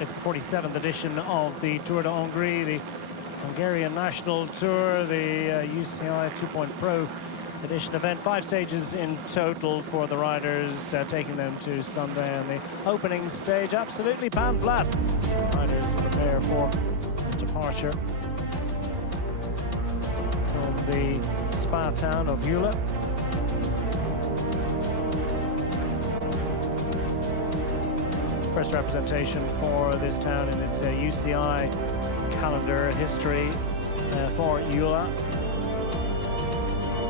It's the 47th edition of the Tour de Hongrie, the Hungarian National Tour, the UCI 2.0 Pro edition event. 5 stages in total for the riders, taking them to Sunday. And the opening stage, absolutely pan flat. Riders prepare for departure from the spa town of Eula. First representation for this town in its UCI calendar history for Eula.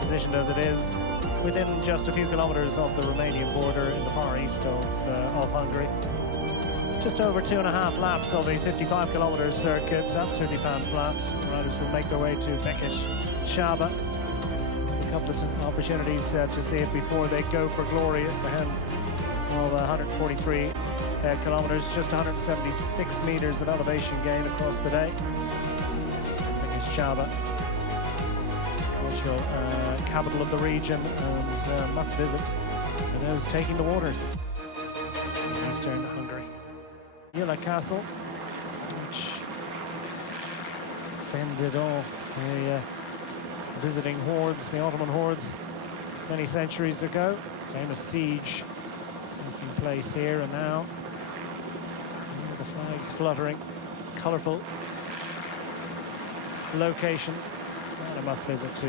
Positioned as it is within just a few kilometers of the Romanian border in the far east of Hungary. Just over 2.5 laps of a 55 kilometer circuit, absolutely pan flat. Riders will make their way to Bekesh Shaba. A couple of opportunities to see it before they go for glory at the end of 143 kilometers, just 176 meters of elevation gain across the day. Bekesh Shaba, cultural capital of the region, and must visit for those taking the waters in eastern Hungary. Eula Castle, which fended off the visiting hordes, the Ottoman hordes, many centuries ago. Famous siege taking place here, and now the flags fluttering. Colourful location, and a must visit to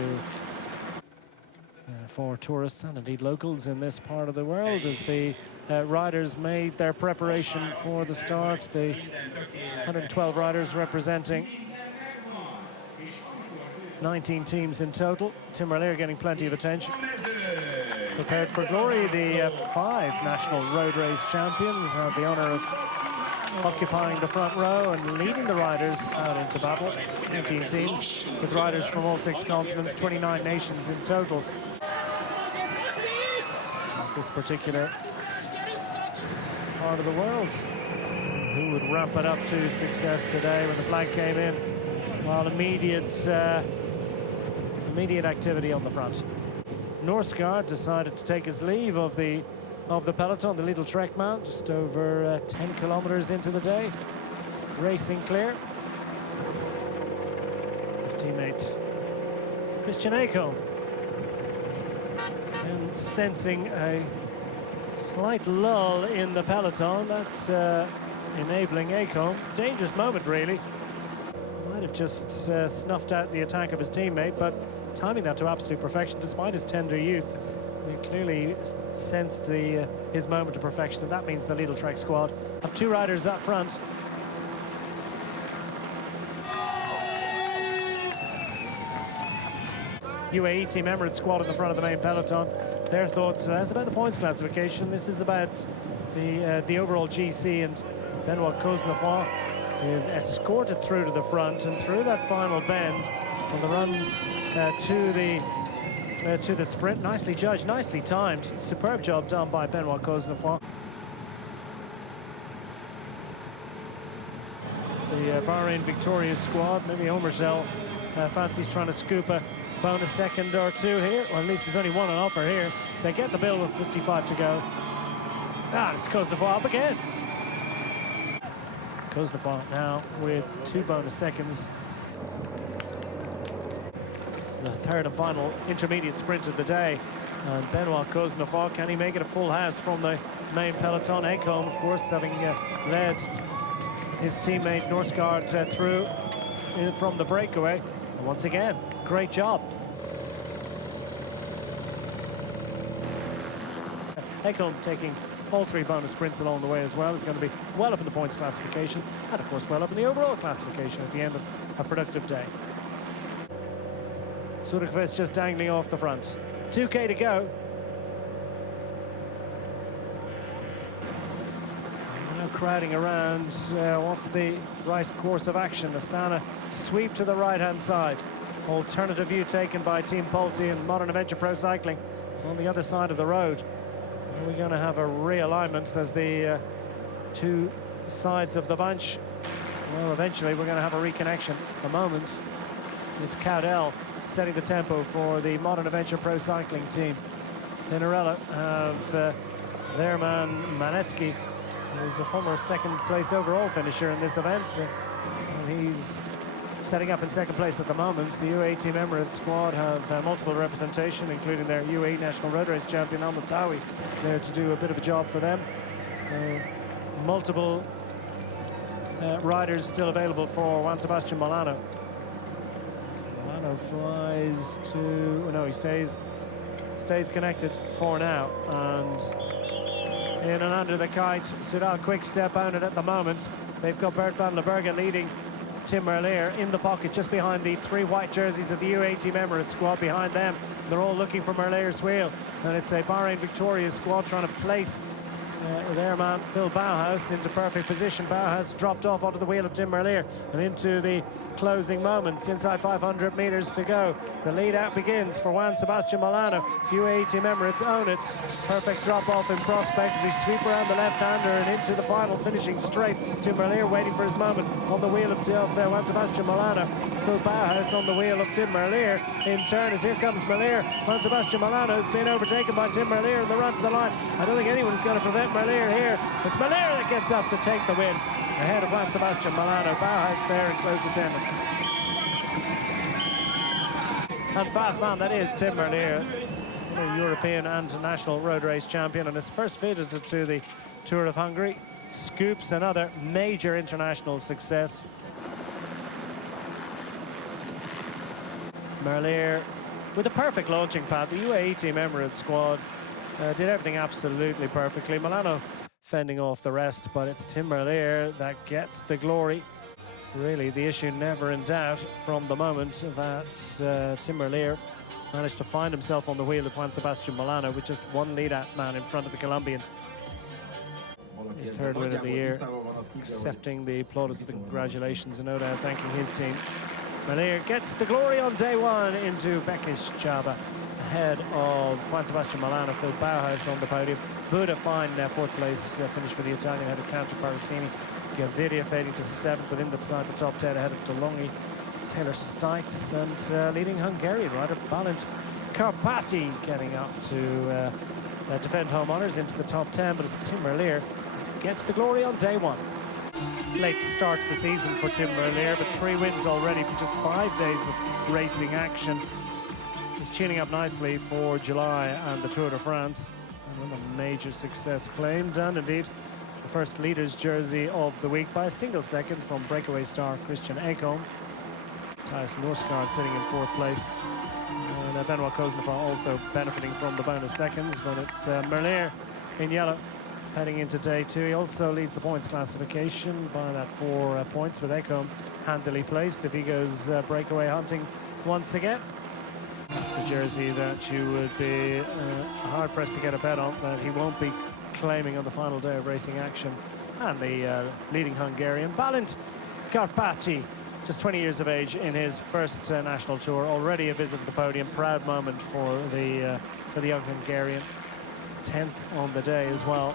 for tourists and indeed locals in this part of the world, as the riders made their preparation for the start. The 112 riders representing 19 teams in total. Tim Merlier getting plenty of attention. Prepared for glory, the 5 national road race champions had the honour of occupying the front row and leading the riders out into battle. 19 teams with riders from all 6 continents, 29 nations in total. This particular part of the world. Who would ramp it up to success today when the flag came in? Well, immediate activity on the front. Norsgaard decided to take his leave of the peloton, the little trek man, just over 10 kilometers into the day. Racing clear. His teammate Christian Ekholm, and sensing a slight lull in the peloton, that's enabling Ekholm. Dangerous moment, really. Might have just snuffed out the attack of his teammate, but timing that to absolute perfection despite his tender youth. He clearly sensed his moment of perfection, and that means the Lidl Trek squad have 2 riders up front. UAE Team Emirates squad in the front of the main peloton. Their thoughts as about the points classification. This is about the overall GC, and Benoit Cosnefroid is escorted through to the front and through that final bend on the run to the sprint. Nicely judged, nicely timed. Superb job done by Benoit Cosnefroid. The Bahrain Victoria squad, maybe Omersel fancies trying to scoop a bonus second or 2 here, or at least there's only one on offer here. They get the bill with 55 to go. Ah, it's Cosnefroid up again. Cosnefroid now with 2 bonus seconds. The 3rd and final intermediate sprint of the day. And Benoit Cosnefroid, can he make it a full house from the main peloton? Ekholm, of course, having led his teammate Norsgaard through from the breakaway. And once again, great job. Ekholm taking all 3 bonus sprints along the way as well. Is going to be well up in the points classification, and of course well up in the overall classification at the end of a productive day. Sudekvist just dangling off the front. 2K to go. Now crowding around. What's the right course of action? Astana sweep to the right-hand side. Alternative view taken by Team Pulte and Modern Adventure Pro Cycling on the other side of the road. We're going to have a realignment. There's the 2 sides of the bunch. Well, eventually we're going to have a reconnection. At the moment, it's Cowdell setting the tempo for the Modern Adventure Pro Cycling team. Pinarello have their man Manetsky He's a former second place overall finisher in this event. And he's setting up in second place at the moment. The UAE Team Emirates squad have multiple representation, including their UAE National Road Race champion, Al Mutawi, there to do a bit of a job for them. So multiple riders still available for Juan Sebastian Molano. Molano flies to... Oh no, he stays connected for now. And in and under the kite, Soudal Quick-Step own it at the moment. They've got Bert van der Bergen leading Tim Merlier in the pocket just behind the three white jerseys of the UAE Team Emirates squad behind them. They're all looking for Merlier's wheel, and it's a Bahrain Victoria squad trying to place their man Phil Bauhaus into perfect position. Bauhaus dropped off onto the wheel of Tim Merlier and into the closing moments. Inside 500 meters to go. The lead out begins for Juan Sebastian Molano. UAE Team Emirates own it. Perfect drop off in prospect. We sweep around the left-hander and into the final, finishing straight. Tim Merlier waiting for his moment on the wheel of Juan Sebastian Molano. Phil Bauhaus on the wheel of Tim Merlier. In turn, as here comes Merlier. Juan Sebastian Molano has been overtaken by Tim Merlier in the run to the line. I don't think anyone's going to prevent Merlier here. It's Merlier that gets up to take the win ahead of Juan Sebastian Molano. Bauhaus there in close attendance. And fast man, that is Tim Merlier, the European and national road race champion, and his first visit to the Tour of Hungary. Scoops another major international success. Merlier with a perfect launching pad. The UAE Team Emirates squad did everything absolutely perfectly. Molano fending off the rest, but it's Tim Merlier that gets the glory. Really, the issue never in doubt from the moment that Tim Merlier managed to find himself on the wheel of Juan Sebastian Molano with just one lead-out man in front of the Colombian. His third win of the year, accepting the plaudits and congratulations and no doubt thanking his team. Merlier gets the glory on day one into Bekish Chaba, ahead of Juan Sebastian Molano. Phil Bauhaus on the podium. Buda fine fourth place finish for the Italian ahead of Körverseny. Gaviria fading to seventh, but inside the top 10 ahead of DeLonghi, Taylor Stites, and leading Hungarian rider Balint Karpati getting up to defend home honours into the top 10, but it's Tim Merlier gets the glory on day one. Late start to the season for Tim Merlier, but 3 wins already from just 5 days of racing action. He's tuning up nicely for July and the Tour de France. And a major success claimed, and indeed the first leader's jersey of the week by a single second from breakaway star Christian Ekholm. Thijs Norsgaard sitting in fourth place. And Benoit Koznefar also benefiting from the bonus seconds, but it's Merlier in yellow heading into day 2. He also leads the points classification by that 4 points, with Ekholm handily placed if he goes breakaway hunting once again. The jersey that you would be hard-pressed to get a bet on that he won't be claiming on the final day of racing action. And the leading Hungarian, Balint Karpati, just 20 years of age in his first national tour, already a visit to the podium. Proud moment for the young Hungarian. 10th on the day as well.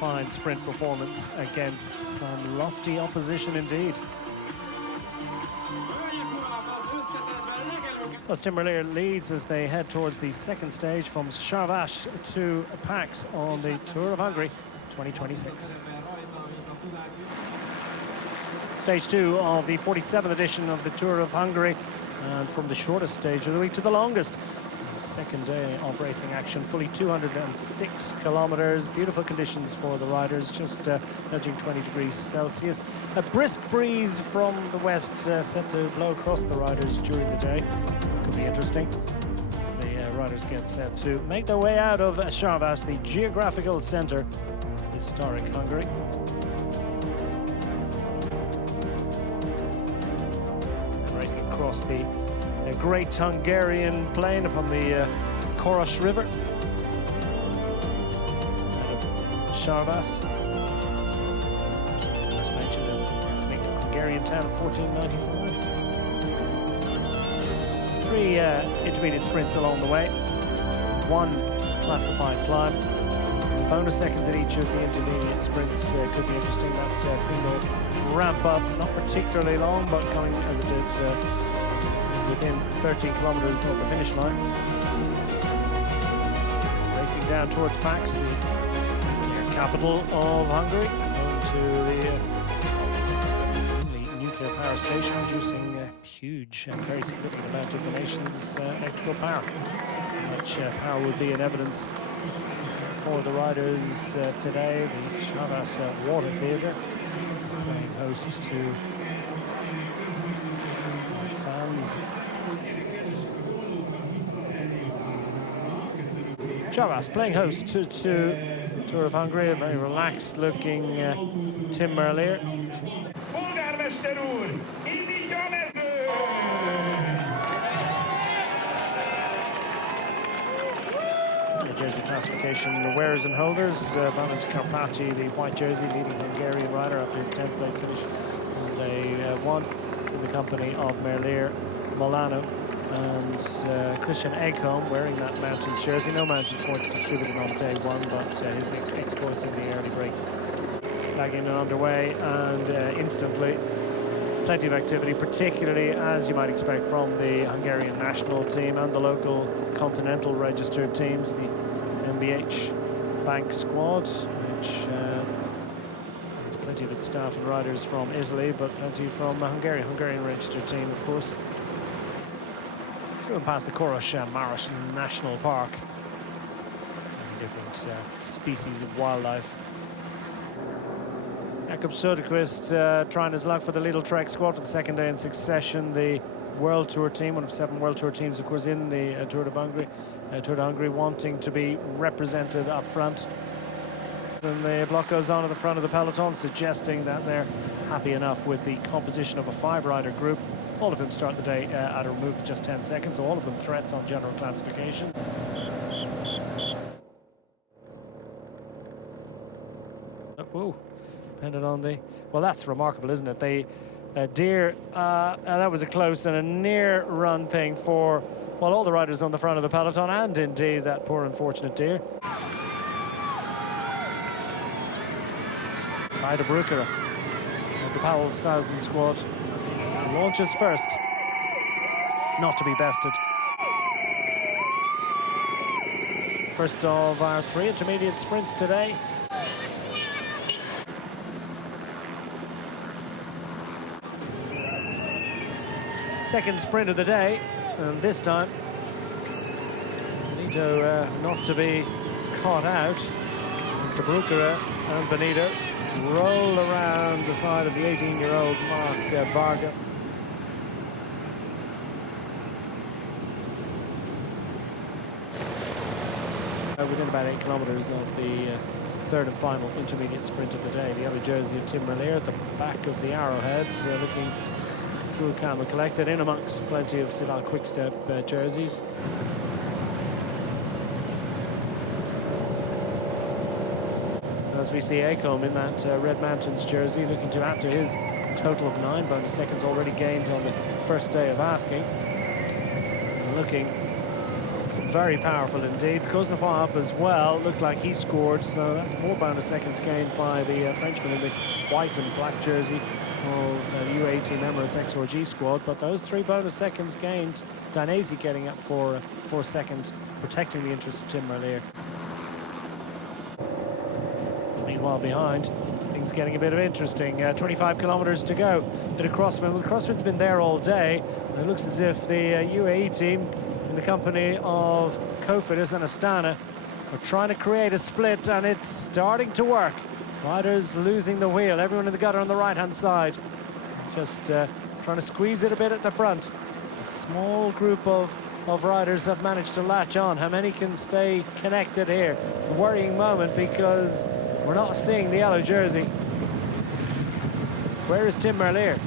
Fine sprint performance against some lofty opposition indeed. So Tim Merlier leads as they head towards the second stage from Sarvas to Pax on the Tour of Hungary 2026. Stage 2 of the 47th edition of the Tour of Hungary, and from the shortest stage of the week to the longest. Second day of racing action, fully 206 kilometers. Beautiful conditions for the riders, just nudging 20 degrees Celsius. A brisk breeze from the west set to blow across the riders during the day. Could be interesting as the riders get set to make their way out of Sarvas, the geographical center of historic Hungary. And racing across the great Hungarian plain upon the Koros River. Sarvas, as mentioned, as a Hungarian town of 1495. 3 intermediate sprints along the way. 1 classified climb. Bonus seconds in each of the intermediate sprints could be interesting. That single ramp up, not particularly long, but coming as it did within 13 kilometers of the finish line. Racing down towards Pax, the clear capital of Hungary, home to the nuclear power station, producing a huge and very significant amount of the nation's electrical power. Much power would be in evidence for the riders today. The Chavas Water Theatre playing host to fans. Chavas playing host to Tour of Hungary, a very relaxed looking Tim Merlier. Jersey classification wearers and holders. Valent Karpati, the white jersey, leading Hungarian rider after his 10th place finish. And they won in the company of Merlier, Molano, and Christian Ekholm wearing that Mountains jersey. No Mountains points distributed on day one, but his exploits in the early break lagging and underway, and instantly plenty of activity, particularly as you might expect from the Hungarian national team and the local continental registered teams, the MBH Bank squad, which has plenty of its staff and riders from Italy, but plenty from the Hungarian registered team, of course. Through and past the Koros Maros National Park. Different species of wildlife. Jakob Söderqvist trying his luck for the Lidl Trek squad for the second day in succession. The World Tour team, one of 7 World Tour teams, of course, in the Tour de Hungary, wanting to be represented up front. And the block goes on at the front of the peloton, suggesting that they're happy enough with the composition of a 5-rider group. All of them start the day at a remove of just 10 seconds, so all of them threats on general classification. Whoa. Depended on the... Well, that's remarkable, isn't it? The Deer, that was a close and a near run thing for, well, all the riders on the front of the peloton, and indeed that poor unfortunate Deer. Ida Brucker, the Powell's Southern squad, launches first, not to be bested. First of our 3 intermediate sprints today. Second sprint of the day, and this time Benito not to be caught out. Mr. Bruckera and Benito roll around the side of the 18-year-old Mark Varga. Within about 8 kilometers of the third and final intermediate sprint of the day. The yellow jersey of Tim Merlier at the back of the arrowhead, looking cool, calm and collected, in amongst plenty of Soudal Quick-Step jerseys. As we see Ekholm in that Red Mountains jersey, looking to add to his total of 9 bonus seconds already gained on the first day of asking. Looking very powerful indeed. Cosnefroy up as well, looked like he scored, so that's more bonus seconds gained by the Frenchman in the white and black jersey of the UAE Team Emirates XRG squad. But those 3 bonus seconds gained, Dainese getting up for second, protecting the interest of Tim Merlier. Meanwhile behind, things getting a bit of interesting. 25 kilometers to go. Bit of crosswind. Well, the crosswind's been there all day. It looks as if the UAE team, in the company of Cofidis and Astana, are trying to create a split, and it's starting to work. Riders losing the wheel, everyone in the gutter on the right-hand side. Just trying to squeeze it a bit at the front. A small group of riders have managed to latch on. How many can stay connected here? A worrying moment, because we're not seeing the yellow jersey. Where is Tim Merlier?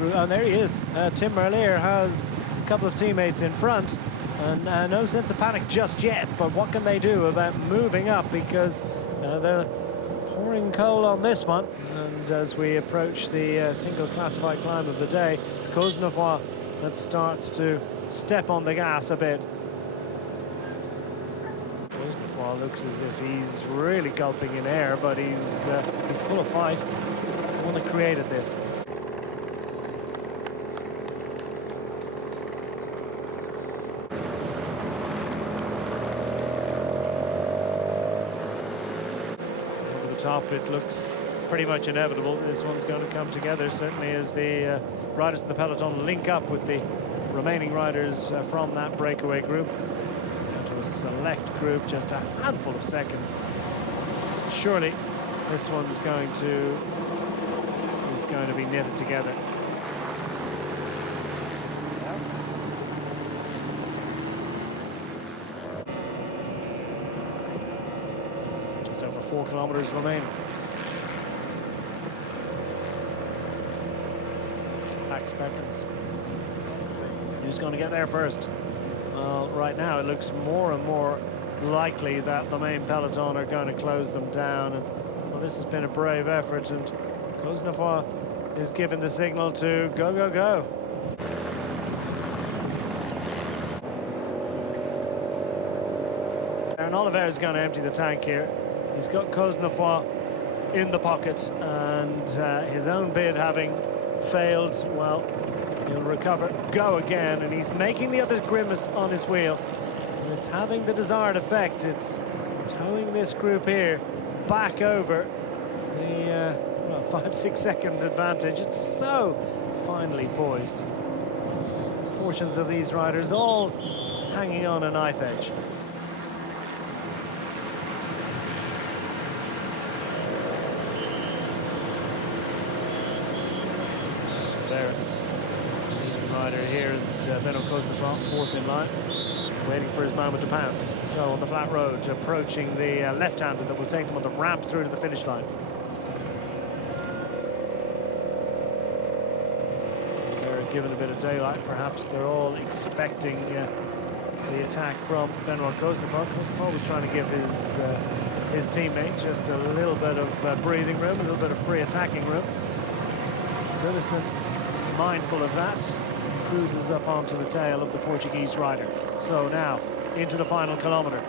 And there he is. Tim Merlier has a couple of teammates in front, and no sense of panic just yet, but what can they do about moving up, because they're pouring coal on this one. And as we approach the single classified climb of the day, it's Cosnefroy that starts to step on the gas a bit. Cosnefroy looks as if he's really gulping in air, but he's full of fight. He's the one that created this. top, it looks pretty much inevitable this one's going to come together, certainly as the riders in the peloton link up with the remaining riders from that breakaway group. Down to a select group, just a handful of seconds. Surely this one's going to be knitted together. Just over 4 kilometers remaining. Expectance. Who's going to get there first? Well, right now it looks more and more likely that the main peloton are going to close them down. And well, this has been a brave effort, and Cosnefroid is given the signal to go, go, go. And Oliver is going to empty the tank here. He's got Cosnefroid in the pocket, and his own bid having failed, well, he'll recover, go again, and he's making the other grimace on his wheel. And it's having the desired effect. It's towing this group here back over the 5-6 second advantage. It's so finely poised. Fortunes of these riders all hanging on a knife edge. There, leading rider here is Benno Cosnefroid, fourth in line, waiting for his moment to pounce. So on the flat road, approaching the left-hander that will take them on the ramp through to the finish line. They're given a bit of daylight, perhaps they're all expecting the attack from Benoit Cosnefroid. Cosnefroid was trying to give his teammate just a little bit of breathing room, a little bit of free attacking room. Tillison, mindful of that, cruises up onto the tail of the Portuguese rider. So now into the final kilometre,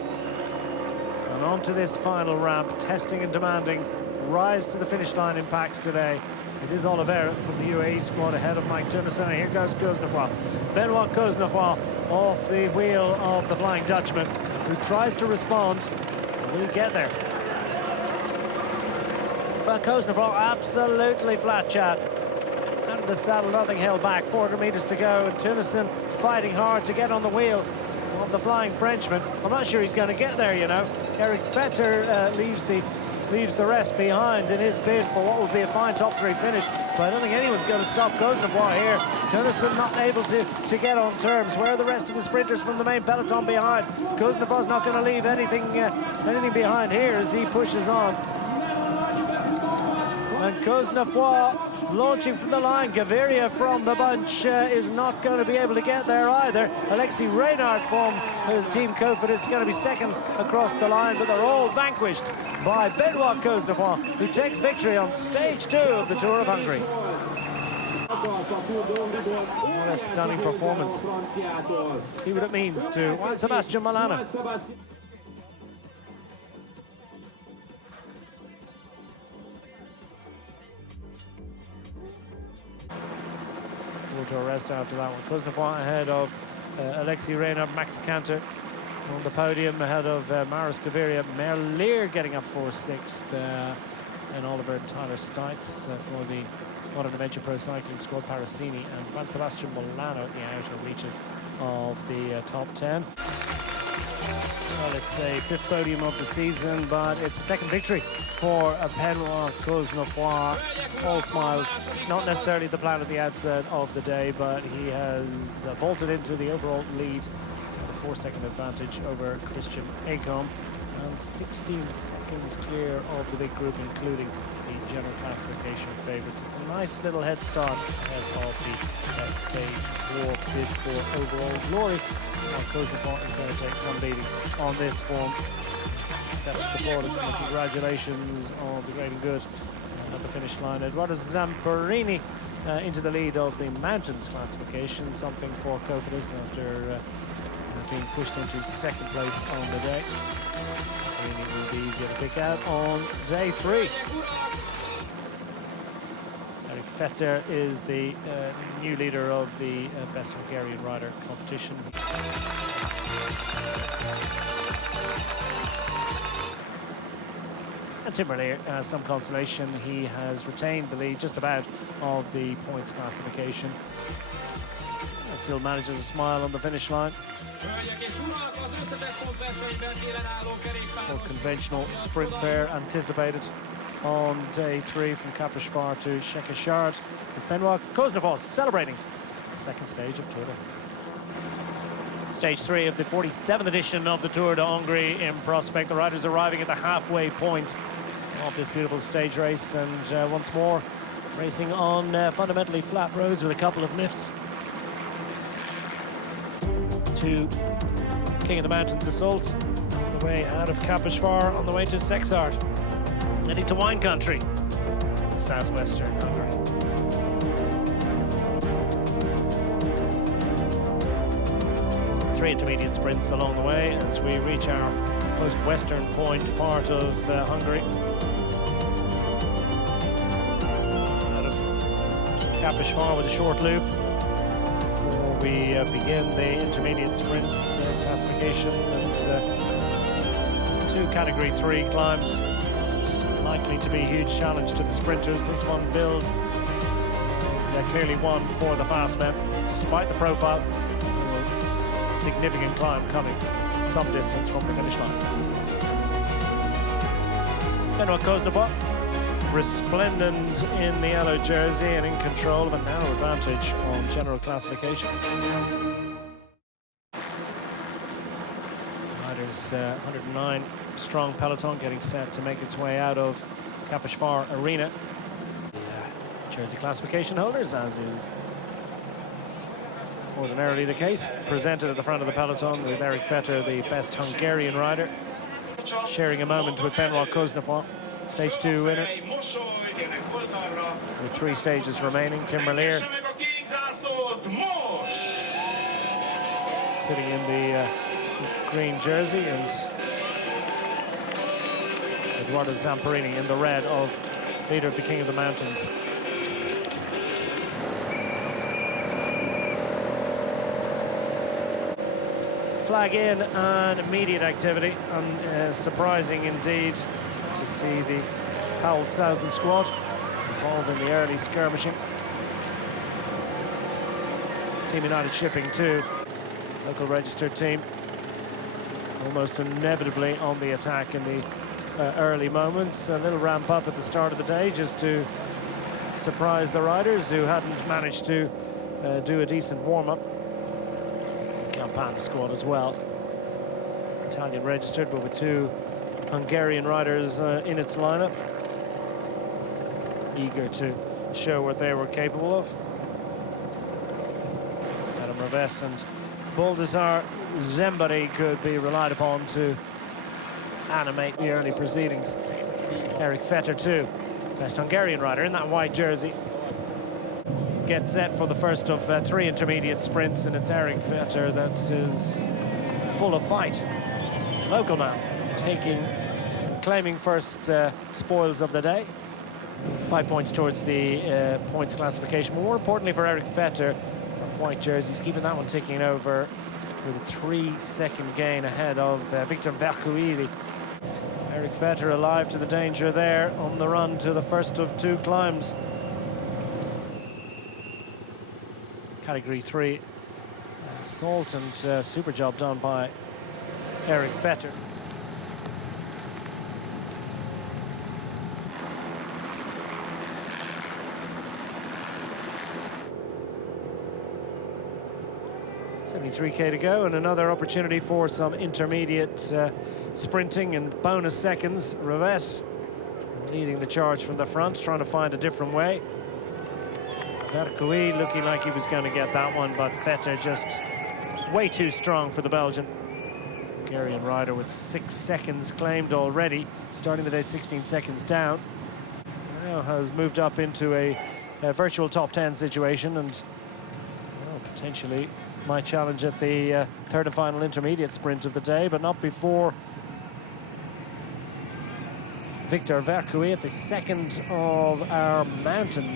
and onto this final ramp, testing and demanding rise to the finish line in packs today. It is Oliveira from the UAE squad ahead of Mike Turnison, and here goes Cosnefroid. Benoit Cosnefroid off the wheel of the Flying Dutchman, who tries to respond. Will he get there? But Cosnefroid absolutely flat chat. Out of the saddle, nothing held back. 400 meters to go, and Turnison fighting hard to get on the wheel of the Flying Frenchman. I'm not sure he's going to get there, you know. Eric Vetter leaves the rest behind in his bid for what will be a fine top three finish. But I don't think anyone's going to stop Cosnefroid here. Turnison not able to get on terms. Where are the rest of the sprinters from the main peloton behind? Cosnefroid's not going to leave anything behind here as he pushes on. And Cosnefroid launching from the line. Gaviria from the bunch is not going to be able to get there either. Alexis Reynard from Team Cofidis is going to be second across the line, but they're all vanquished by Benoit Cosnefroid, who takes victory on stage 2 of the Tour of Hungary. What a stunning performance. See what it means to Juan Sebastian Molano. To arrest after that one. Cosnefroid ahead of Alexis Reynard, Max Canter on the podium ahead of Maris Gaviria, Merlier getting up for 6th, and Oliver and Tyler Stites for the Modern Adventure Pro Cycling squad, Parasini and Juan Sebastian Molano at the outer reaches of the top 10. Well, it's a 5th podium of the season, but it's a 2nd victory for Benoit Cosnefroid. All smiles, not necessarily the plan at the outset of the day, but he has vaulted into the overall lead, a 4-second advantage over Christian Acomb, and 16 seconds clear of the big group, including the general classification favourites. It's a nice little head start ahead of the stage 4 bid for overall glory. Now Cosnefroid is going to take some beating on this form. Sets the plaudits and the congratulations of the great and good at the finish line. Eduardo Zamperini into the lead of the mountains classification, something for Cofidis after being pushed into 2nd place on the day. Zamperini will be easier to pick out on day 3. Eric Vetter is the new leader of the Best Hungarian Rider competition. And Tim Merlier has some consolation. He has retained the lead just about of the points classification. And still manages a smile on the finish line. More conventional sprint fare anticipated on day 3 from Kerékpáros to Szekesard. It's Benoit Koznefos celebrating the second stage of Tour de Hongrie. Stage 3 of the 47th edition of the Tour de Hongrie in prospect. The riders arriving at the halfway point of this beautiful stage race, and once more racing on fundamentally flat roads with a couple of lifts. Two King of the Mountains assaults on the way out of Kerékpáros on the way to Szekesard, heading to wine country, southwestern Hungary. Three intermediate sprints along the way as we reach our most western point part of Hungary. Out of Kerékpáros with a short loop before we begin the intermediate sprints classification, and 2 Category 3 climbs. Likely to be a huge challenge to the sprinters. This one billed is clearly one for the fast men, despite the profile. Significant climb coming some distance from the finish line. Benoit Koznefos, resplendent in the yellow jersey and in control of a narrow advantage on general classification. Riders 109 strong peloton getting set to make its way out of Kerékpáros Arena. Jersey classification holders, as is ordinarily the case, presented at the front of the peloton with Eric Vetter, the best Hungarian rider, sharing a moment with Benoit Koznefos, stage 2 winner, with 3 stages remaining. Tim Merlier sitting in the green jersey, and Eduardo Zamparini in the red of leader of the King of the Mountains. Flag in and immediate activity, and surprising indeed to see the Powell Southern squad involved in the early skirmishing. Team United Shipping too, local registered team, almost inevitably on the attack in the early moments. A little ramp up at the start of the day just to surprise the riders who hadn't managed to do a decent warm-up. Campana squad as well, Italian registered, but with 2 Hungarian riders in its lineup, eager to show what they were capable of. Adam Reves and Baldassar Zembari could be relied upon to animate the early proceedings. Eric Vetter too, best Hungarian rider in that white jersey, gets set for the first of 3 intermediate sprints, and it's Eric Vetter that is full of fight. Local man, claiming first spoils of the day. 5 points towards the points classification, but more importantly for Eric Vetter, white jerseys, keeping that one ticking over with a 3-second gain ahead of Victor Vercouilly. Eric Vetter alive to the danger there on the run to the first of 2 climbs. Category 3 assault, and super job done by Eric Vetter. $73K to go, and another opportunity for some intermediate sprinting and bonus seconds. Reves leading the charge from the front, trying to find a different way. Vercouilly looking like he was going to get that one, but Vetter just way too strong for the Belgian. Hungarian rider with 6 seconds claimed already, starting the day 16 seconds down. Now has moved up into a virtual top 10 situation, and potentially might challenge at the 3rd and final intermediate sprint of the day, but not before Victor Vercouilly at the 2nd of our mountain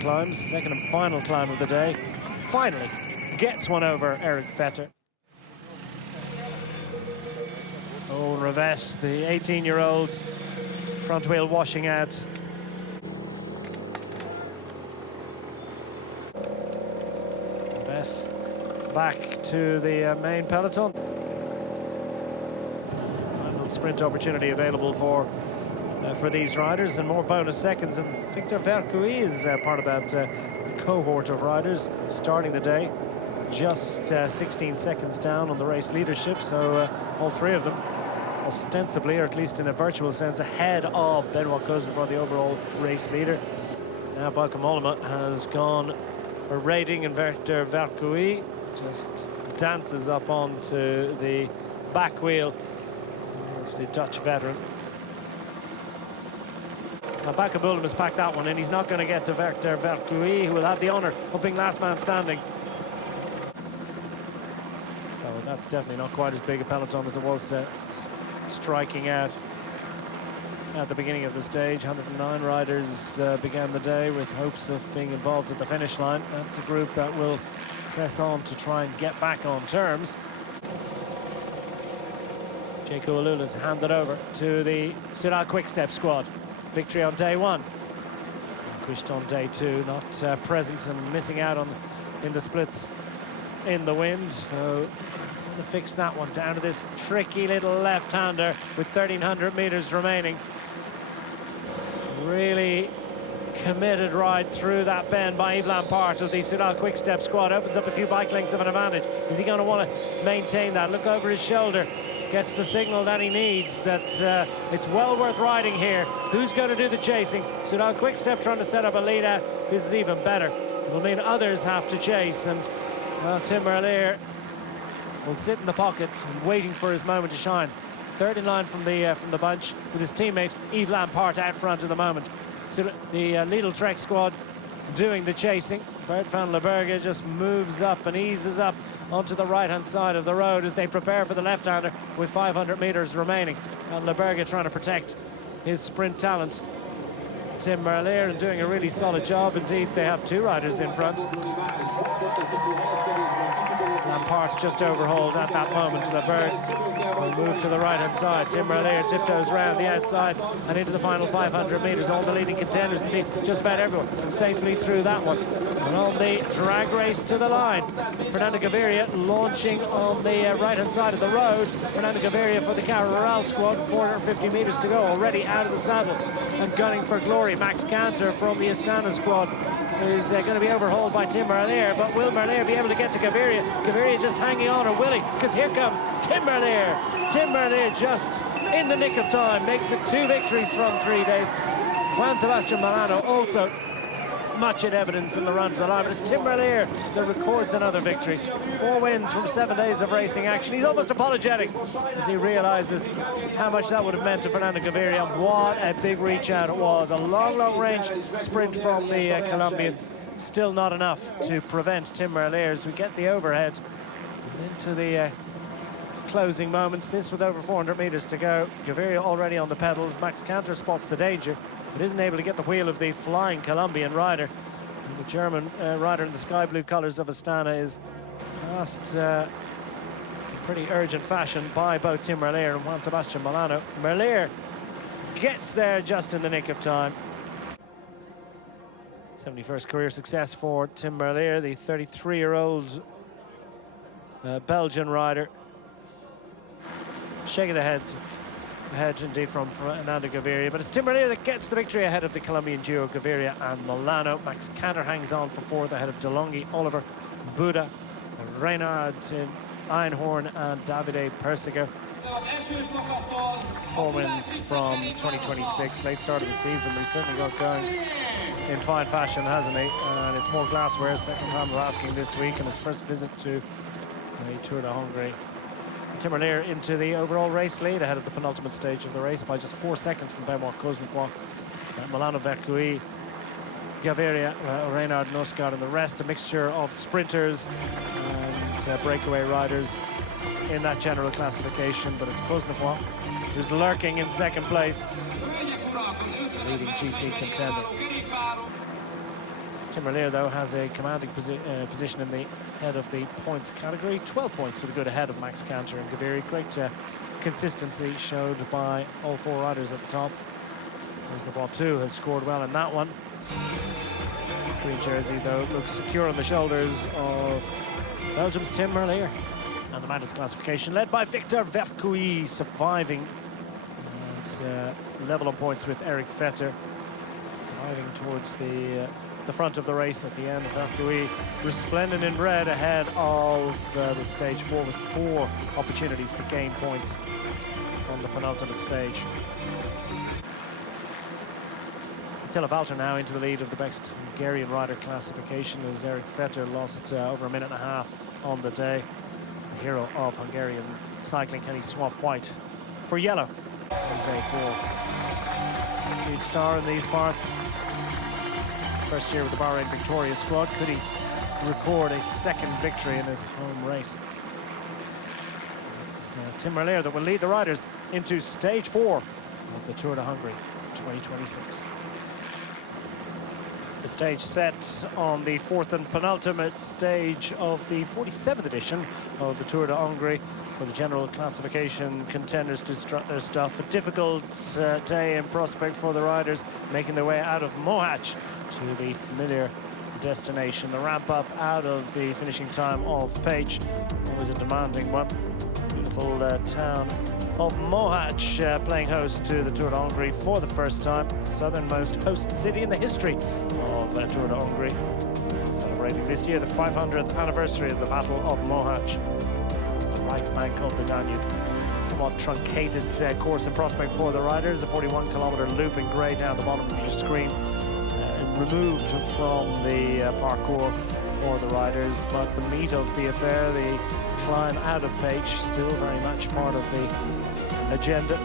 climbs, 2nd and final climb of the day, finally gets one over Eric Vetter. Oh, Reves, the 18-year-old Front wheel washing out. Bess back to the main peloton. Final sprint opportunity available for these riders, and more bonus seconds. And Victor Vercouy is part of that cohort of riders starting the day. Just 16 seconds down on the race leadership, so all three of them ostensibly, or at least in a virtual sense, ahead of Benoit Cosnefroy for the overall race leader. Now Bauke Mollema has gone a rating, and Victor Vercouy just dances up onto the back wheel of the Dutch veteran. Now Bauke Mollema has packed that one in. He's not going to get to Victor Vercouy, who will have the honour of being last man standing. So that's definitely not quite as big a peloton as it was striking out at the beginning of the stage. 109 riders began the day with hopes of being involved at the finish line. That's a group that will press on to try and get back on terms. Jaco Alula's handed over to the Soudal Quick-Step squad. Victory on day one. Vanquished on day two, not present and missing out in the splits in the wind. So to fix that one down to this tricky little left-hander with 1,300 meters remaining. Really committed ride through that bend by Yves Lampart of the Soudal Quick-Step squad. Opens up a few bike lengths of an advantage. Is he going to want to maintain that? Look over his shoulder. Gets the signal that he needs, that it's well worth riding here. Who's going to do the chasing? Soudal Quick-Step trying to set up a lead out. This is even better. It'll mean others have to chase, and well, Tim Merlier will sit in the pocket and waiting for his moment to shine. Third in line from the bunch with his teammate Yves Lampart out front at the moment. So the Lidl Trek squad doing the chasing. Bert van Lerberge just moves up and eases up onto the right-hand side of the road as they prepare for the left-hander with 500 meters remaining. And Lerberge trying to protect his sprint talent. Tim Merlier, and doing a really solid job. Indeed, they have two riders in front. Lampart's just overhauled at that moment. Lerberge will move to the right-hand side. Tim Merlier tiptoes round the outside and into the final 500 meters. All the leading contenders, indeed, just about everyone, safely through that one. And on the drag race to the line, Fernando Gaviria launching on the right-hand side of the road. Fernando Gaviria for the Cara Rural squad, 450 meters to go, already out of the saddle and gunning for glory. Max Cantor from the Astana squad is going to be overhauled by Tim Merlier, but will Merlier be able to get to Gaviria? Gaviria just hanging on, or will he? Because here comes Tim Merlier. Tim Merlier just in the nick of time, makes it 2 victories from 3 days. Juan Sebastian Milano also much in evidence in the run to the line, but it's Tim Merlier that records another victory. 4 wins from 7 days of racing action. He's almost apologetic as he realizes how much that would have meant to Fernando Gaviria. What a big reach out it was. A long range sprint from the Colombian. Still not enough to prevent Tim Merlier as we get the overhead into the closing moments. This with over 400 meters to go. Gaviria already on the pedals. Max Cantor spots the danger, but isn't able to get the wheel of the flying Colombian rider. And the German rider in the sky blue colors of Astana is passed in pretty urgent fashion by both Tim Merlier and Juan Sebastian Milano. Merlier gets there just in the nick of time. 71st career success for Tim Merlier, the 33-year-old Belgian rider. Shaking the heads. Hedge indeed from Fernando Gaviria, but it's Tim Merlier that gets the victory ahead of the Colombian duo Gaviria and Milano. Max Cantor hangs on for 4th ahead of DeLonghi, Oliver, Buda, Reynard, Einhorn and Davide Persiger. 4 wins from 2026, late start of the season, but he's certainly got going in fine fashion, hasn't he? And it's more glassware, second time of asking this week, and his first visit to the Tour de Hongrie. Tim Merlier into the overall race lead ahead of the penultimate stage of the race by just 4 seconds from Benoit Cosnefroy. Milano Vercouy, Gaviria, Reynard Nosgard, and the rest, a mixture of sprinters and breakaway riders in that general classification. But it's Cosnefroy who's lurking in second place, leading GC contender. Tim Merlier, though, has a commanding position in the head of the points category. 12 points to the good ahead of Max Cantor and Gaviria. Great consistency showed by all 4 riders at the top. There's the ball too, has scored well in that one. Green jersey, though, looks secure on the shoulders of Belgium's Tim Merlier. And the Mountains classification led by Victor Vercouy, surviving and level on points with Eric Vetter, surviving towards the front of the race at the end. Vercouy resplendent in red ahead of the stage 4 with 4 opportunities to gain points on the penultimate stage. Attila Valter now into the lead of the best Hungarian rider classification as Eric Vetter lost over a minute and a half on the day. The hero of Hungarian cycling, can he swap white for yellow on day 4? Huge star in these parts. First year with the Bahrain Victoria squad. Could he record a second victory in his home race? It's Tim Merlier that will lead the riders into stage 4 of the Tour de Hongrie 2026. The stage set on the 4th and penultimate stage of the 47th edition of the Tour de Hongrie for the general classification contenders to strut their stuff. A difficult day in prospect for the riders, making their way out of Mohacs to the familiar destination. The ramp up out of the finishing time of Pécs, always a demanding one. Beautiful town of Mohacs playing host to the Tour de Hongrie for the first time. Southernmost host city in the history of the Tour de Hongrie. Celebrating this year the 500th anniversary of the Battle of Mohacs. The right bank of the Danube. Somewhat truncated course in prospect for the riders. A 41-kilometer loop in grey down the bottom of your screen. Removed from the parcours for the riders, but the meat of the affair, the climb out of Pécs, still very much part of the agenda.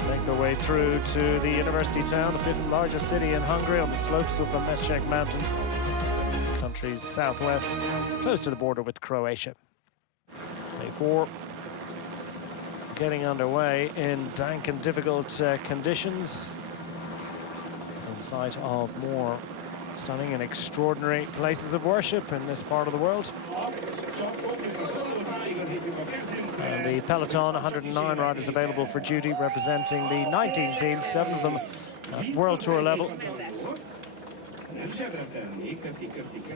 So make their way through to the university town, the 5th largest city in Hungary, on the slopes of the Meček Mountain, the country's southwest, close to the border with Croatia. Day 4 getting underway in dank and difficult conditions. In sight of more stunning and extraordinary places of worship in this part of the world. And the peloton, 109 riders available for duty, representing the 19 teams, 7 of them at World Tour level.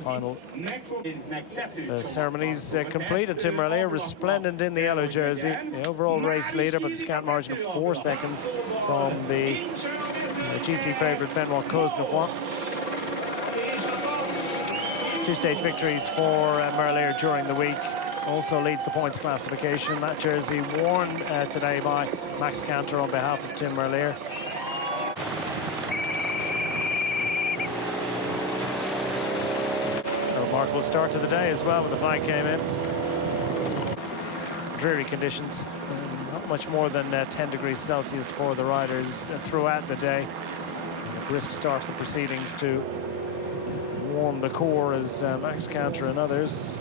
Final ceremonies complete. And Tim Merlier resplendent in the yellow jersey, the overall race leader, but the scant margin of 4 seconds from the GC favourite Benoit Cosnefroy. 2-stage victories for Merlier during the week. Also leads the points classification. That jersey worn today by Max Cantor on behalf of Tim Merlier. A remarkable start to the day as well when the flag came in. Dreary conditions. Not much more than 10 degrees Celsius for the riders throughout the day. A brisk start to the proceedings to warm the core as Max Cantor and others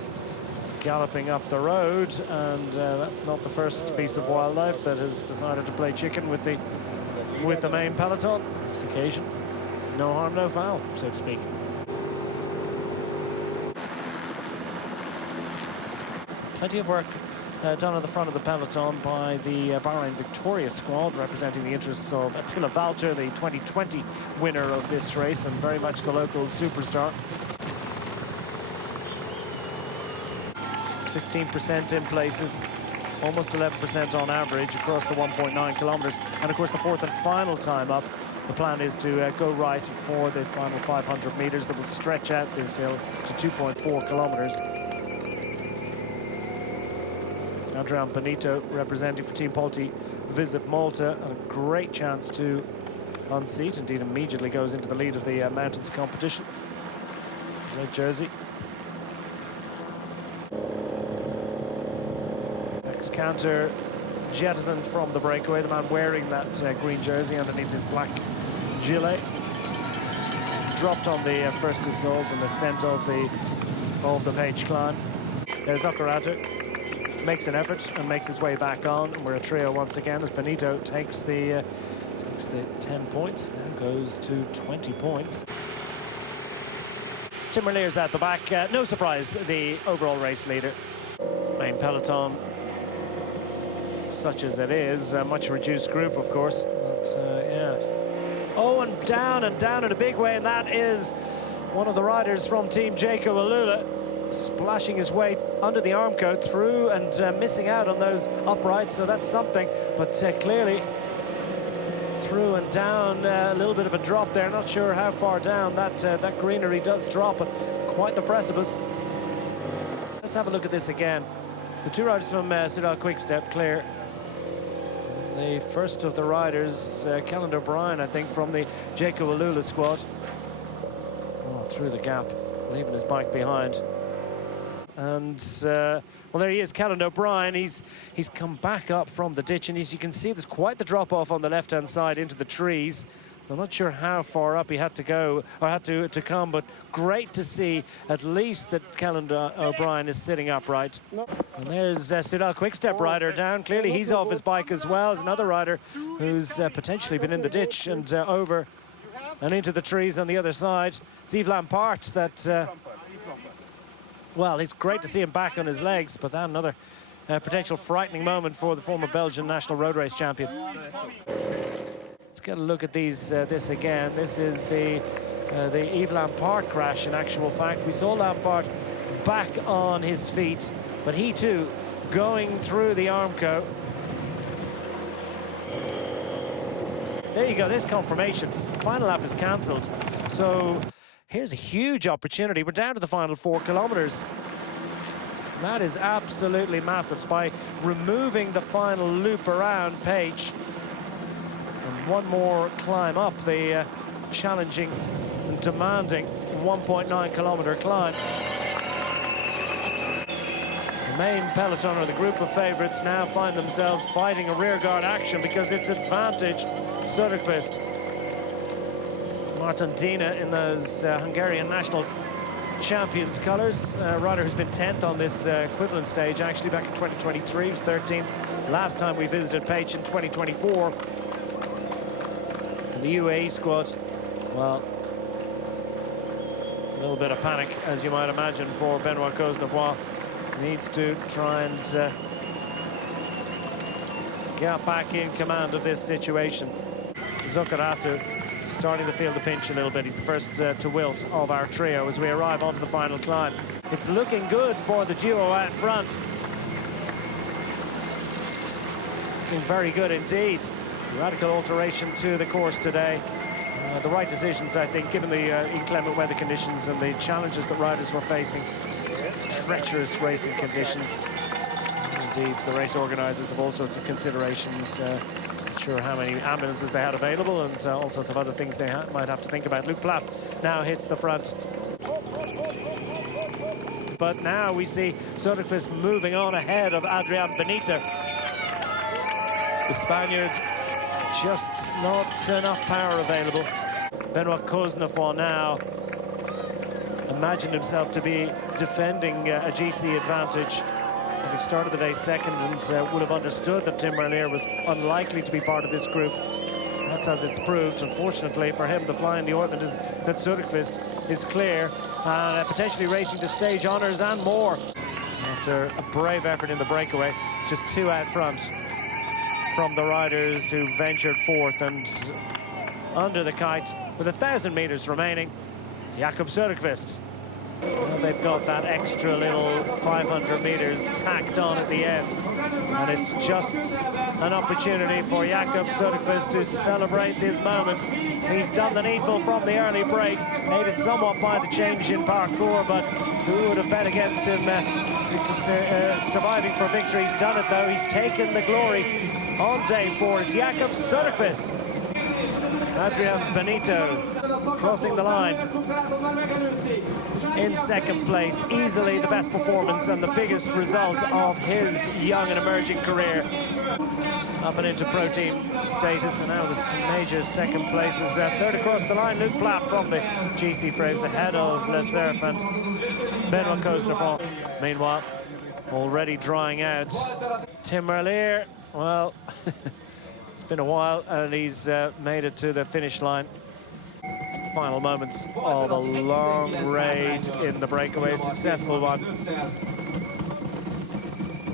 galloping up the road, and that's not the first piece of wildlife that has decided to play chicken with the main peloton. This occasion, no harm, no foul, so to speak. Plenty of work done at the front of the peloton by the Bahrain Victoria squad, representing the interests of Attila Valter, the 2020 winner of this race, and very much the local superstar. 15% in places, almost 11% on average across the 1.9 kilometers. And of course, the 4th and final time up, the plan is to go right for the final 500 meters that will stretch out this hill to 2.4 kilometers. Adrian Benito, representing for Team Polti, Visit Malta, a great chance to unseat. Indeed, immediately goes into the lead of the mountains competition. Red jersey. Max Cantor jettisoned from the breakaway. The man wearing that green jersey underneath his black gilet. Dropped on the first assault and ascent of the Pécs climb. There's Zuccarello. Makes an effort and makes his way back on. We're a trio once again as Benito takes the 10 points, now goes to 20 points. Tim Merlier's at the back. No surprise, the overall race leader. Main peloton, such as it is, a much reduced group, of course. But yeah, Oh, and down in a big way, and that is one of the riders from Team Jacob Alula, splashing his way under the arm coat through and missing out on those uprights, so that's something. But clearly through and down, a little bit of a drop there. Not sure how far down that greenery does drop, but quite the precipice. Let's have a look at this again. So two riders from Soudal Quick-Step clear. The first of the riders, Callan O'Brien, I think, from the Jacob Alula squad. Oh, through the gap, leaving his bike behind. And, well, there he is, Callan O'Brien. He's come back up from the ditch, and as you can see, there's quite the drop-off on the left-hand side into the trees. I'm not sure how far up he had to go, or had to come, but great to see at least that Callan O'Brien is sitting upright. And there's Soudal Quick-Step rider down. Clearly he's off his bike as well as another rider who's potentially been in the ditch and over and into the trees on the other side. It's Yves Lampart that, well, it's great to see him back on his legs, but then another potential frightening moment for the former Belgian national road race champion. Let's get a look at this again. This is the Yves Lampart crash in actual fact. We saw Lampart back on his feet, but he too going through the arm coat. There you go, there's confirmation. Final lap is cancelled. So here's a huge opportunity. We're down to the final 4 kilometers. That is absolutely massive. By removing the final loop around Page, and one more climb up the challenging and demanding 1.9 kilometer climb. The main peloton, or the group of favourites, now find themselves fighting a rearguard action because it's advantage Söderqvist. Martin Dina in those Hungarian national champions colours. A rider who's been 10th on this equivalent stage actually back in 2023. He was 13th last time we visited Page in 2024. And the UAE squad, well, a little bit of panic, as you might imagine, for Benoit Cosnefroy. Needs to try and get back in command of this situation. Zuccaratu starting to feel the pinch a little bit. He's the first to wilt of our trio as we arrive onto the final climb. It's looking good for the duo out front. Looking very good indeed. Radical alteration to the course today. The right decisions, I think, given the inclement weather conditions and the challenges that riders were facing. Treacherous racing conditions. Indeed, the race organisers have all sorts of considerations. Not sure how many ambulances they had available, and all sorts of other things they might have to think about. Luc Plapp now hits the front. But now we see Söderqvist moving on ahead of Adrian Benito. The Spaniard, just not enough power available. Benoit Cosnefroy now imagined himself to be defending a GC advantage. Having started the day second, and would have understood that Tim Merlier was unlikely to be part of this group. That's as it's proved. Unfortunately for him, the fly in the ointment is that Söderqvist is clear and potentially racing to stage honours and more. After a brave effort in the breakaway, just 2 out front from the riders who ventured forth, and under the kite with 1,000 metres remaining, Jakob Söderqvist. Well, they've got that extra little 500 metres tacked on at the end, and it's just an opportunity for Jakob Söderqvist to celebrate this moment. He's done the needful from the early break, aided somewhat by the change in parcours, but who would have bet against him surviving for victory? He's done it though. He's taken the glory on day 4. It's Jakob Söderqvist. Adrian Benito crossing the line in second place. Easily the best performance and the biggest result of his young and emerging career. Up and into pro team status, and now this major second place is third across the line. Luc Plapp from the GC frames ahead of Le Cerf and Benoit Cosnefroy. Meanwhile, already drying out. Tim Merlier, well, it's been a while, and he's made it to the finish line. Final moments of a long raid in the breakaway, successful one.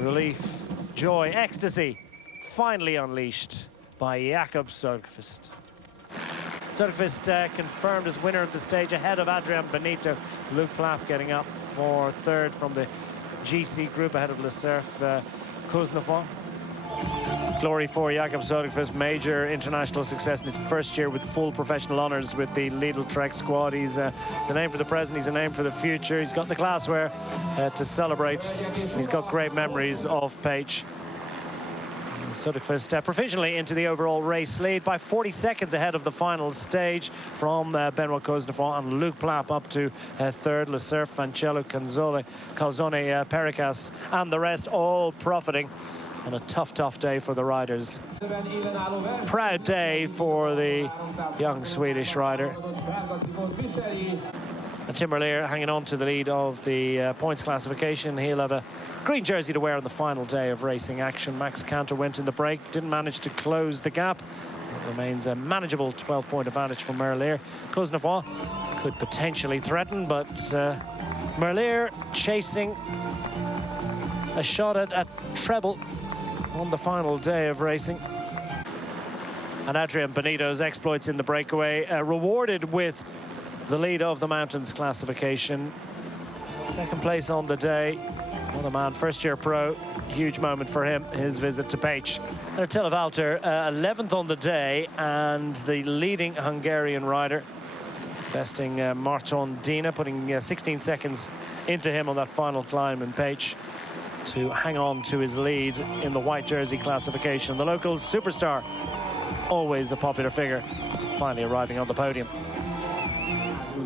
Relief, joy, ecstasy, finally unleashed by Jakob Söderqvist. Söderqvist confirmed as winner of the stage ahead of Adrian Benito. Luke Plapp getting up for third from the GC group ahead of Le Cerf Kuznetsov. Glory for Jakob Söderqvist, major international success in his first year with full professional honours with the Lidl Trek squad. He's a name for the present, he's a name for the future. He's got the glassware to celebrate. He's got great memories of Page. Söderqvist provisionally into the overall race lead by 40 seconds ahead of the final stage from Benoit Kuznetsov and Luke Plapp up to third. Le Cerf, Vancello, Calzone, Pericas and the rest all profiting on a tough day for the riders. Proud day for the young Swedish rider. And Tim Merlier hanging on to the lead of the points classification. He'll have a green jersey to wear on the final day of racing action. Max Cantor went in the break, didn't manage to close the gap. So it remains a manageable 12-point advantage for Merlier. Kuznetsov could potentially threaten, but Merlier chasing a shot at a treble on the final day of racing. And Adrian Benito's exploits in the breakaway rewarded with the lead of the mountains classification. Second place on the day. What a man, first-year pro. Huge moment for him, his visit to Pécs. Attila Valter, 11th on the day, and the leading Hungarian rider, besting Marton Dina, putting 16 seconds into him on that final climb in Pécs to hang on to his lead in the white jersey classification. The local superstar, always a popular figure, finally arriving on the podium.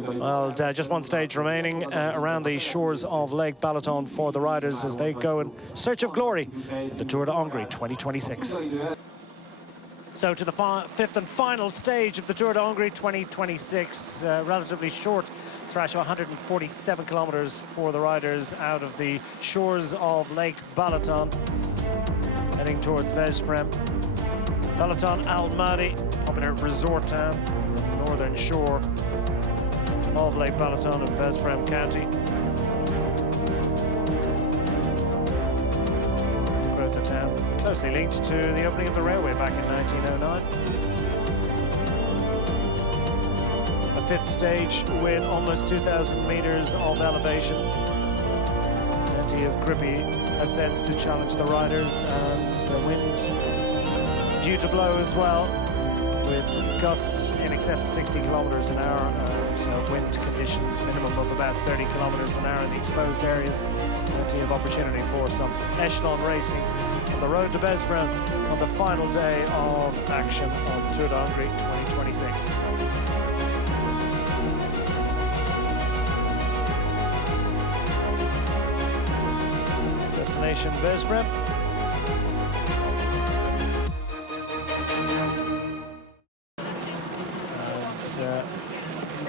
Well, just one stage remaining around the shores of Lake Balaton for the riders as they go in search of glory in the Tour de Hongrie 2026. So to the fifth and final stage of the Tour de Hongrie 2026, relatively short thrash of 147 kilometers for the riders out of the shores of Lake Balaton, heading towards Veszprém. Balaton Almaty, popular resort town, northern shore of Lake Balaton in Veszprém County. Both the town closely linked to the opening of the railway back in 1909. A fifth stage with almost 2,000 meters of elevation. Plenty of grippy ascents to challenge the riders, and the wind due to blow as well, with gusts in excess of 60 kilometers an hour. Wind conditions minimum of about 30 kilometers an hour in the exposed areas. Plenty of opportunity for some echelon racing on the road to Veszprém on the final day of action on Tour de Hongrie 2026. Destination Veszprém.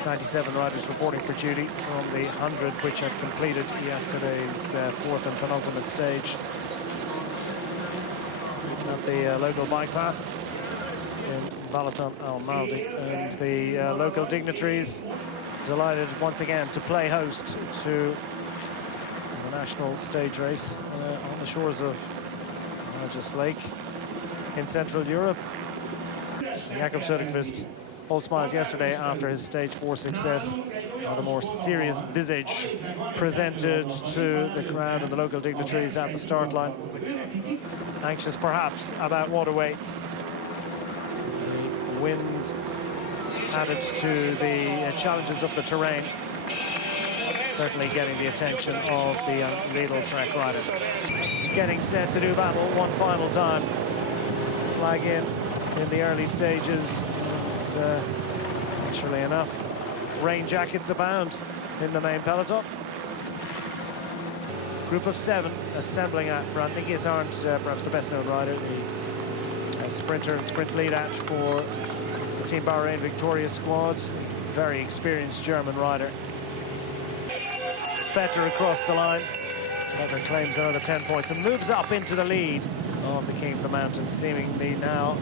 97 riders reporting for duty from the 100 which had completed yesterday's fourth and penultimate stage at the local bike path in Balaton Almaty, and the local dignitaries delighted once again to play host to the national stage race on the shores of the largest lake in Central Europe. Jakob Söderqvist all smiles yesterday after his stage 4 success. The more serious visage presented to the crowd and the local dignitaries at the start line. Anxious perhaps about what awaits. The wind added to the challenges of the terrain, certainly getting the attention of the young Lidl Trek rider. Getting set to do battle one final time. Flag in the early stages. Naturally enough, rain jackets abound in the main peloton. Group of 7 assembling out front. Nikias Arndt, perhaps the best known rider, the sprinter and sprint lead out for the Team Bahrain Victoria squad. Very experienced German rider. Vetter across the line. Vetter claims another 10 points and moves up into the lead of the King of the Mountains, seemingly now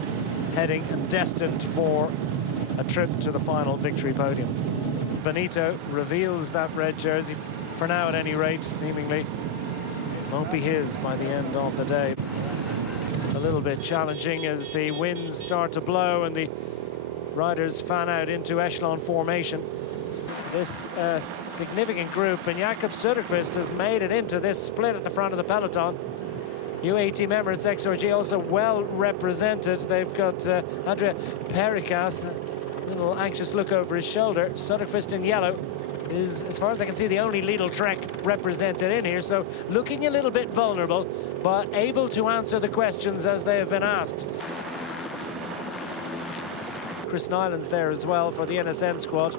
heading and destined for a trip to the final victory podium. Benito reveals that red jersey, for now at any rate, seemingly won't be his by the end of the day. A little bit challenging as the winds start to blow and the riders fan out into echelon formation. This significant group, and Jakob Söderqvist has made it into this split at the front of the peloton. UAE Team Emirates XRG also well represented. They've got Andrea Perikas, a little anxious look over his shoulder. Söderqvist in yellow is, as far as I can see, the only Lidl Trek represented in here, so looking a little bit vulnerable, but able to answer the questions as they have been asked. Chris Nyland's there as well for the NSN squad.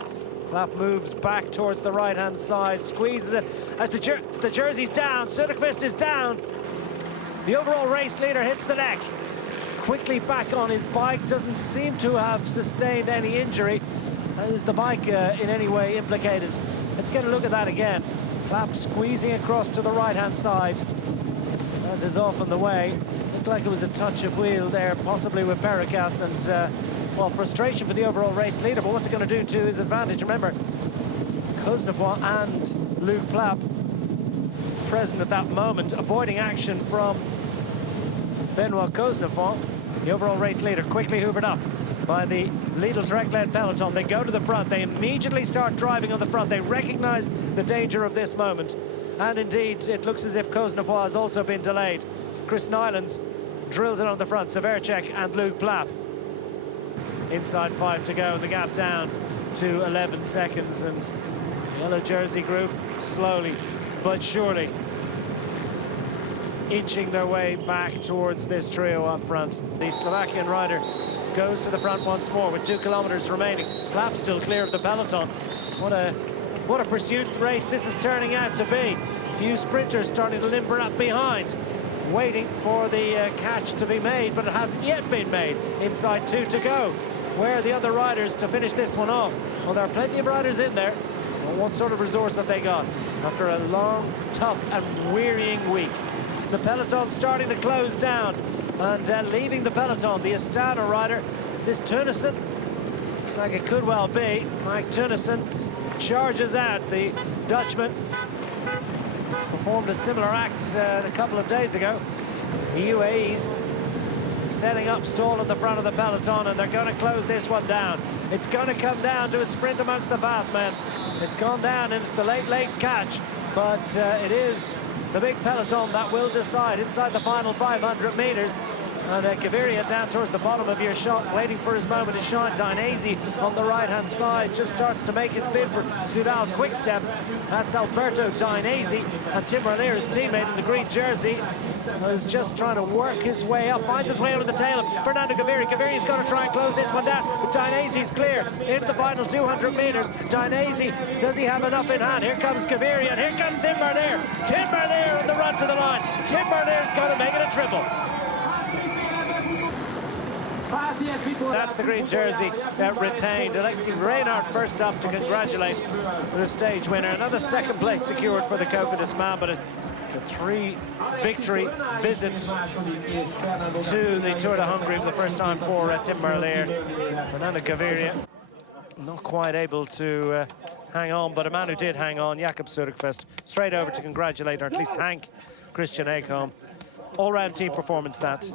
Clapp moves back towards the right-hand side, squeezes it as the jersey's down. Söderqvist is down. The overall race leader hits the deck. Quickly back on his bike, doesn't seem to have sustained any injury. Is the bike in any way implicated? Let's get a look at that again. Clapp squeezing across to the right-hand side as is off on the way. Looked like it was a touch of wheel there, possibly with Perikas, and well, frustration for the overall race leader, but what's it going to do to his advantage? Remember, Koznefroy and Luke Clapp present at that moment, avoiding action from Benoit Koznefroy. The overall race leader quickly hoovered up by the Lidl Trek-led peloton. They go to the front. They immediately start driving on the front. They recognize the danger of this moment. And indeed, it looks as if Koznefroy has also been delayed. Chris Nylands drills it on the front. Severcek and Luke Clapp. Inside 5 to go, the gap down to 11 seconds. And the yellow jersey group slowly but surely inching their way back towards this trio up front. The Slovakian rider goes to the front once more with 2 kilometers remaining. Clapp still clear of the peloton. What a pursuit race this is turning out to be. Few sprinters starting to limber up behind, waiting for the catch to be made, but it hasn't yet been made. Inside 2 to go. Where are the other riders to finish this one off? Well, there are plenty of riders in there. Well, what sort of resource have they got after a long, tough and wearying week? The peloton starting to close down, and leaving the peloton, the Astana rider, this Teunissen. Looks like it could well be. Mike Teunissen charges out. The Dutchman performed a similar act a couple of days ago. The UAE's setting up stall at the front of the peloton, and they're going to close this one down. It's going to come down to a sprint amongst the fast men. It's gone down, and it's the late catch, but it is the big peloton that will decide inside the final 500 meters. And Gaviria down towards the bottom of your shot, waiting for his moment to shine. Dainese on the right-hand side just starts to make his bid for Soudal Quickstep. That's Alberto Dainese, and Tim Merlier, his teammate in the green jersey, is just trying to work his way up, finds his way under the tail of Fernando Gaviria. Gaviria's going to try and close this one down, but Dainese's clear into the final 200 meters. Dainese, does he have enough in hand? Here comes Gaviria, and here comes Tim Merlier. Tim Merlier on the run to the line. Tim Merlier's going to make it a triple. That's the green jersey retained. Alexi Reynard first up to congratulate the stage winner. Another second place secured for the Cofidis man, but it's a 3 victory visit to the Tour de Hongrie for the first time for Tim Merlier. Fernando Gaviria not quite able to hang on, but a man who did hang on, Jakob Söderqvist, straight over to congratulate, or at least thank, Christian Ekholm. All-round team performance, that.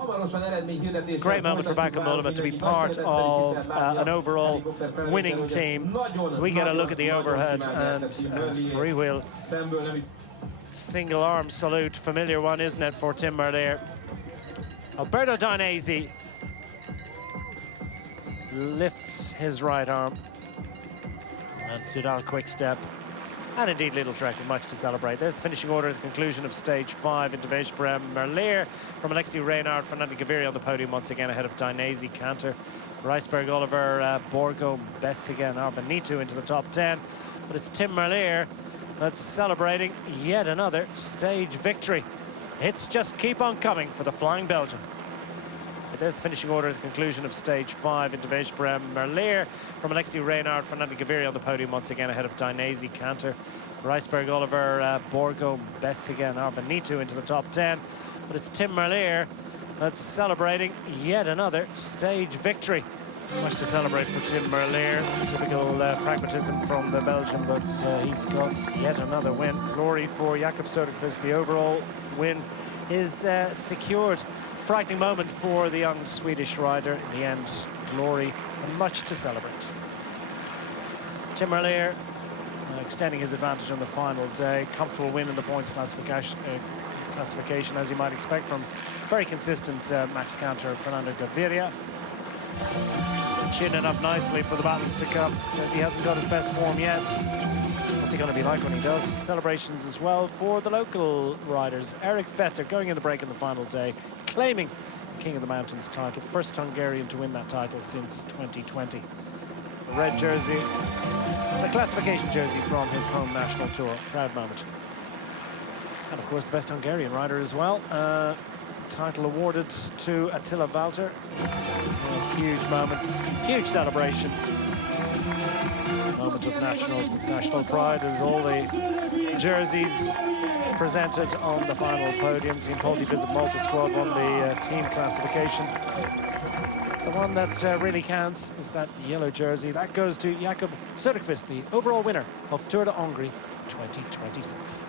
Great moment for Bauke Mollema to be part of an overall winning team. As we get a look at the overhead and three-wheel single-arm salute, familiar one, isn't it, for Tim Merlier. Alberto Dainese lifts his right arm, and Soudal Quickstep, and indeed Lidl Trek with much to celebrate. There's the finishing order at the conclusion of stage 5. Into Weesbrem, Merlier from Alexi Reynard, Fernando Gaviria on the podium once again ahead of Dainese, Cantor, Reisberg, Oliver, Borgo, Bessigan, Arvanitu into the top 10. But it's Tim Merlier that's celebrating yet another stage victory. Hits just keep on coming for the Flying Belgian. There's the finishing order at the conclusion of stage 5. Into Weesbrem, Merlier from Alexi Reynard, Fernando Gaviria on the podium once again ahead of Dainese, Cantor, Reisberg, Oliver, Borgo, Bessigan, Arvanitu into the top 10. But it's Tim Merlier that's celebrating yet another stage victory. Much to celebrate for Tim Merlier. Typical pragmatism from the Belgian, but he's got yet another win. Glory for Jakob Söderqvist. The overall win is secured. Frightening moment for the young Swedish rider. In the end, glory and much to celebrate. Tim Merlier extending his advantage on the final day. Comfortable win in the points classification, as you might expect from very consistent Max Cantor, Fernando Gaviria. Chinning up nicely for the battles to come. Says he hasn't got his best form yet. What's he going to be like when he does? Celebrations as well for the local riders. Eric Vetter going in the break in the final day, claiming the King of the Mountains title. First Hungarian to win that title since 2020. The red jersey, the classification jersey from his home national tour. Proud moment. And of course the best Hungarian rider as well. Title awarded to Attila Valter. A huge moment, huge celebration. Moment of national pride as all the jerseys presented on the final podium. Team Polti Visit Malta squad won the team classification. The one that really counts is that yellow jersey. That goes to Jakub Söderqvist, the overall winner of Tour de Hongrie 2026.